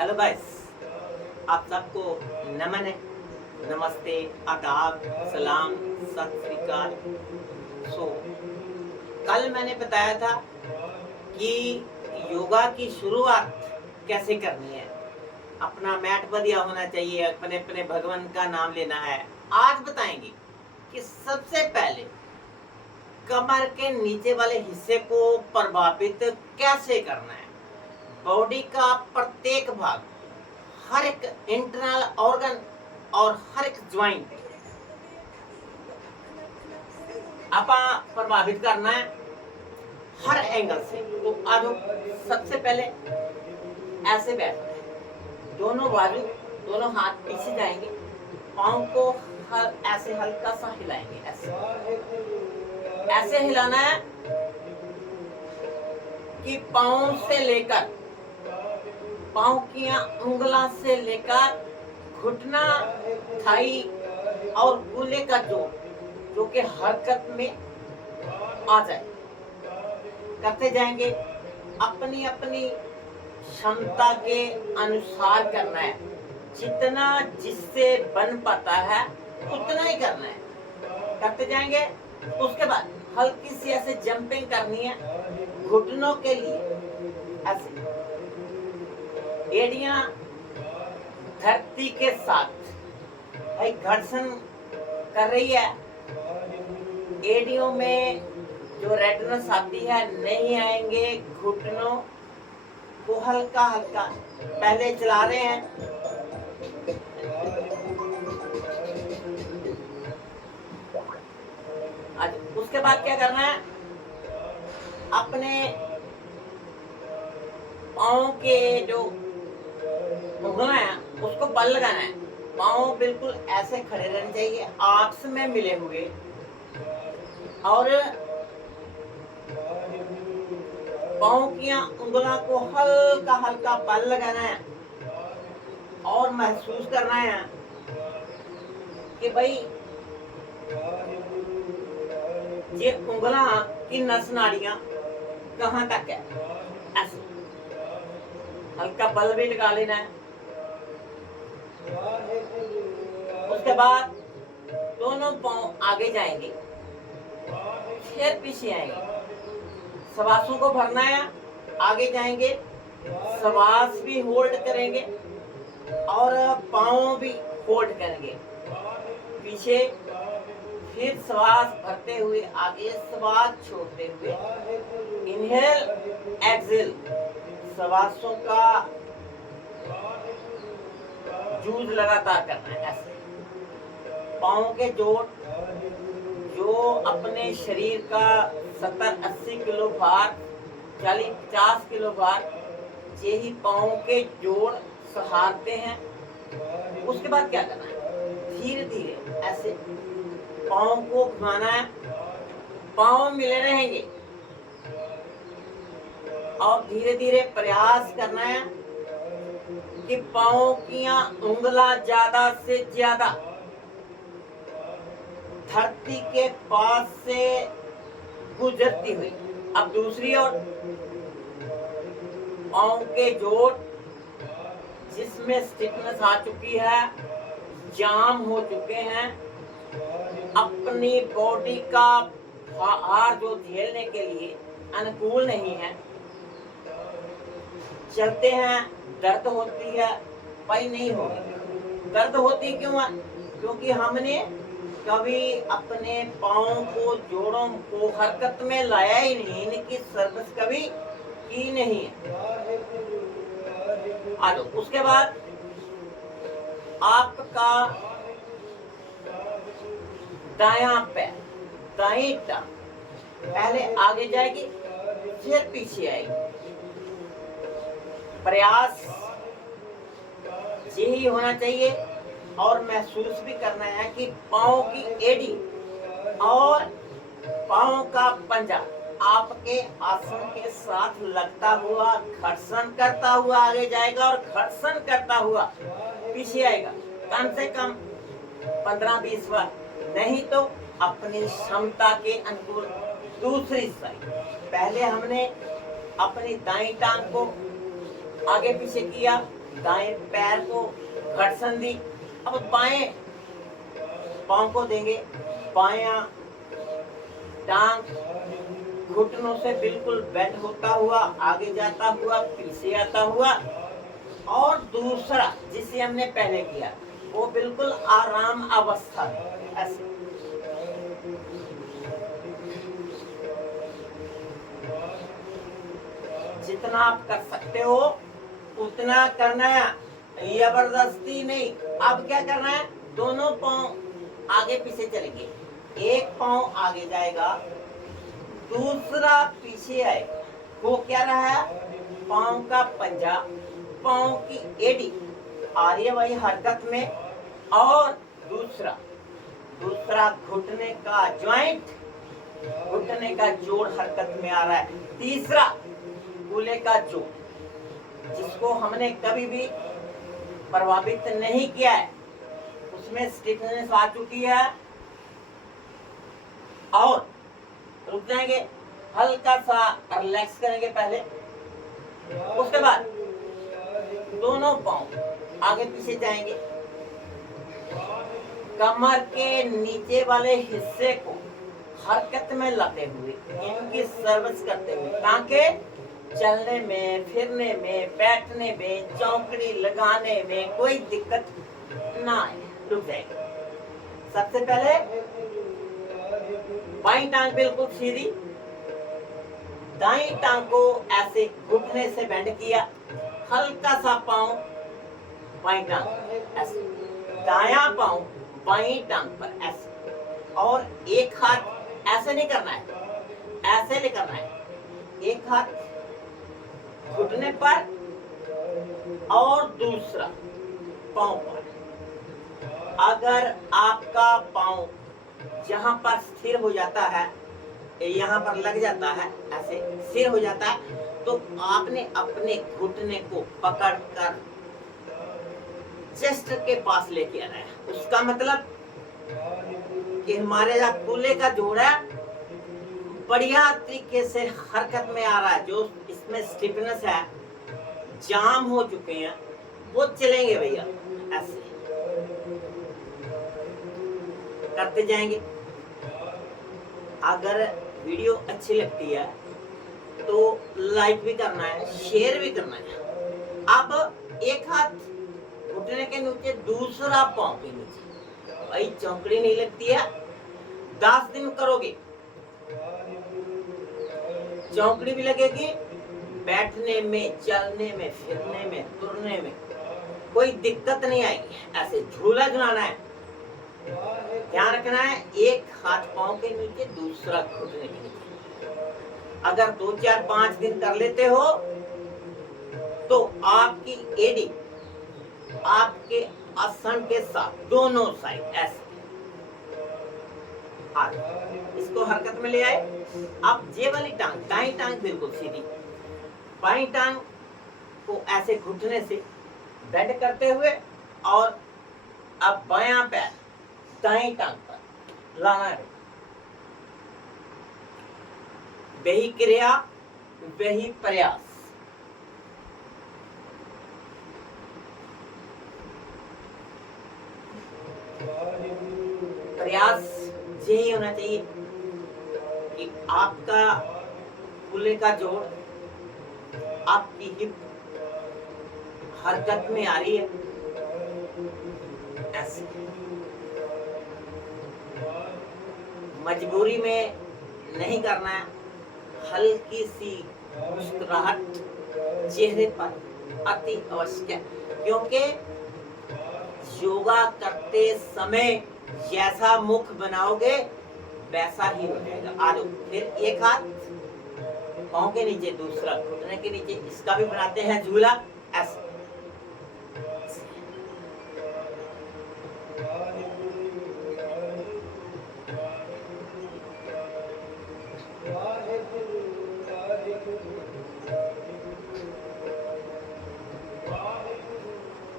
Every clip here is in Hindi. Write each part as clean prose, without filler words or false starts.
हेलो गाइस, आप सबको नमन है। नमस्ते, आदाब, सलाम, सत श्री अकाल। सो कल मैंने बताया था कि योगा की शुरुआत कैसे करनी है। अपना मैट बढ़िया होना चाहिए, अपने अपने भगवान का नाम लेना है। आज बताएंगे कि सबसे पहले कमर के नीचे वाले हिस्से को प्रभावित कैसे करना है। बॉडी का प्रत्येक भाग, हर एक इंटरनल ऑर्गन और हर एक ज्वाइंट आपा प्रभावित करना है हर एंगल से। तो आज सबसे पहले ऐसे बैठना है, दोनों बाजू, दोनों हाथ पीछे जाएंगे, पाँव को ऐसे हल्का सा हिलाएंगे। ऐसे हिलाना है कि पाँव से लेकर पाँव की उंगला से लेकर घुटना, थाई और कूल्हे का जो कि हरकत में आ जाए। करते जाएंगे, अपनी अपनी क्षमता के अनुसार करना है। जितना जिससे बन पाता है उतना ही करना है। करते जाएंगे। उसके बाद हल्की सी ऐसे जंपिंग करनी है घुटनों के लिए। ऐसे एड़ियां धरती के साथ भाई घर्षण कर रही है। एड़ियों में जो रेडनेस आती है नहीं आएंगे। घुटनों को हल्का हल्का पहले चला रहे हैं। उसके बाद क्या करना है, अपने पाँव के जो उंगलियां है उसको बल लगाना है। पाँव बिल्कुल ऐसे खड़े रहने चाहिए, आपस में मिले हुए, और पाँव की उंगलियों को हल्का हल्का बल लगाना है और महसूस करना है कि भाई ये उंगलियां की नस नाड़ियां कहाँ तक है। ऐसे हल्का बल भी लगा लेना है। उसके बाद दोनों पांव आगे जाएंगे, फिर पीछे आएंगे। श्वासों को भरना है। आगे जाएंगे, श्वास भी होल्ड करेंगे और पांव भी होल्ड करेंगे। पीछे फिर श्वास भरते हुए आगे, श्वास छोड़ते हुए इनहेल एक्सेल। श्वासों का जूझ लगातार करना है। ऐसे पाँव के जोड़ जो अपने शरीर का 70-80 किलो भार, 40-50 किलो भार, यही पाँव के जोड़ सहारते हैं। उसके बाद क्या करना है, धीरे धीरे ऐसे पाँव को घुमाना है। पाँव मिले रहेंगे और धीरे धीरे प्रयास करना है कि पाँव की उंगला ज्यादा से ज्यादा धरती के पास से गुजरती हुई। अब दूसरी ओर पाँव के जोड़ जिसमें स्टिफनेस आ चुकी है, जाम हो चुके हैं, अपनी बॉडी का भार जो झेलने के लिए अनुकूल नहीं है, चलते हैं, दर्द होती है, भाई नहीं होगी। दर्द होती क्यों है? क्योंकि हमने कभी अपने पाँव को, जोड़ों को हरकत में लाया ही नहीं, इनकी सर्विस कभी की नहीं है। आलो, उसके बाद आपका दायां पैर, दाएं टांग पहले आगे जाएगी, फिर पीछे आएगी। प्रयास यही होना चाहिए और महसूस भी करना है कि पाँव की एड़ी और पाँव का पंजा आपके आसन के साथ लगता हुआ घर्षण करता हुआ आगे जाएगा और घर्षण करता हुआ पीछे आएगा। कम से कम 15-20 बार, नहीं तो अपनी क्षमता के अनुकूल दूसरी साइड। पहले हमने अपनी दाईं टांग को आगे पीछे किया, दाएं पैर को घर्षण दी। अब बाएं पांव को देंगे, बायां टांग घुटनों से बिल्कुल बेंड होता हुआ आगे जाता हुआ पीछे आता हुआ, और दूसरा जिसे हमने पहले किया वो बिल्कुल आराम अवस्था में ऐसे। जितना आप कर सकते हो उतना करना है, जबरदस्ती नहीं। अब क्या करना है, दोनों पांव आगे पीछे चलेंगे, एक पांव आगे जाएगा दूसरा पीछे आएगा। वो क्या रहा है, पांव का पंजा, पांव की एड़ी आ रही है वही हरकत में, और दूसरा घुटने का जॉइंट, घुटने का जोड़ हरकत में आ रहा है। तीसरा कूल्हे का जोड़, जिसको हमने कभी भी प्रभावित नहीं किया है, उसमें स्टिफनेस आ चुकी है। और रुक जाएंगे, हल्का सा रिलैक्स करेंगे पहले, उसके बाद दोनों पांव आगे पीछे जाएंगे, कमर के नीचे वाले हिस्से को हरकत में लाते हुए, इनकी सर्विस करते हुए, ताकि चलने में, फिरने में, बैठने में, चौकड़ी लगाने में कोई दिक्कत ना आए। रुक जाएंगे। सबसे पहले बाईं टांग बिल्कुल सीधी, दाईं टांग को ऐसे घुटने से बेंड किया, हल्का सा पांव बाईं टांग ऐसे, दायां पांव बाईं टांग पर ऐसे, और एक हाथ ऐसे नहीं करना है, ऐसे नहीं करना है, एक हाथ घुटने पर और दूसरा पांव पर। अगर आपका पांव जहां पर स्थिर हो जाता है, यहाँ पर लग जाता है, ऐसे स्थिर हो जाता है, तो आपने अपने घुटने को पकड़कर चेस्ट के पास लेके आना है। उसका मतलब कि हमारे यहाँ कूल्हे का जोड़ है बढ़िया तरीके से हरकत में आ रहा है। जो इसमें स्टिफनेस है, जाम हो चुके हैं, वो चलेंगे भैया। ऐसे करते जाएंगे। अगर वीडियो अच्छी लगती है तो लाइक भी करना है, शेयर भी करना है। अब एक हाथ घुटने के नीचे, दूसरा पांव के नीचे, भाई चौकड़ी नहीं लगती है। 10 दिन करोगे चौकड़ी भी लगेगी, बैठने में, चलने में, फिरने में, तुरने में कोई दिक्कत नहीं आएगी। ऐसे झूला झुलाना है, ध्यान रखना है, एक हाथ पांव के नीचे, दूसरा घुटने के नीचे। अगर 2, 4, 5 दिन कर लेते हो तो आपकी एडी आपके आसन के साथ दोनों साइड ऐसे इसको हरकत में ले आए। अब ये वाली टांग, दाईं टांग बिल्कुल सीधी, बाईं टांग को ऐसे घुटने से बेंड करते हुए, और अब बायां पैर दाईं टांग पर लाना है। वही क्रिया, वही प्रयास। प्रयास यही होना चाहिए कि आपका कूल्हे का जोड़, आपकी हिप हरकत में आ रही है, ऐसे। मजबूरी में नहीं करना है, हल्की सी मुस्कुराहट चेहरे पर अति आवश्यक है, क्योंकि योगा करते समय जैसा मुख बनाओगे वैसा ही हो जाएगा। आ जाओ, फिर एक हाथ पांव के नीचे, दूसरा घुटने के नीचे, इसका भी बनाते हैं झूला ऐसे।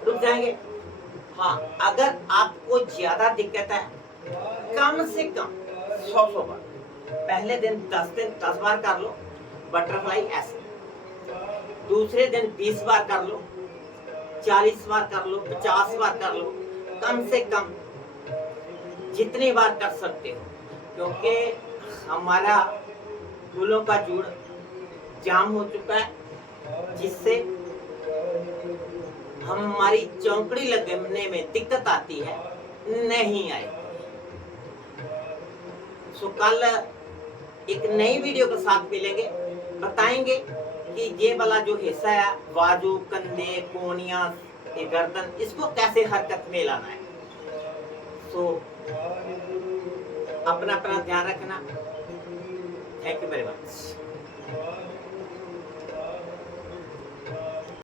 रुक जाएंगे। हाँ, अगर आपको ज्यादा दिक्कत है, कम से कम 100 बार, पहले दिन 10 बार कर लो बटरफ्लाई ऐसे, दूसरे दिन 20 बार कर लो, 40 बार कर लो, 50 बार कर लो, कम से कम जितनी बार कर सकते हो, क्योंकि हमारा फूलों का जुड़ जाम हो चुका है, जिससे हमारी चौकड़ी लगने में दिक्कत आती है, नहीं आई। सो कल एक नई वीडियो के साथ मिलेंगे, बताएंगे कि ये वाला जो हिस्सा है, बाजू, कंधे, कोहनियां, ये गर्दन, इसको कैसे हरकत में लाना है। सो अपना ध्यान रखना। Thank you very much.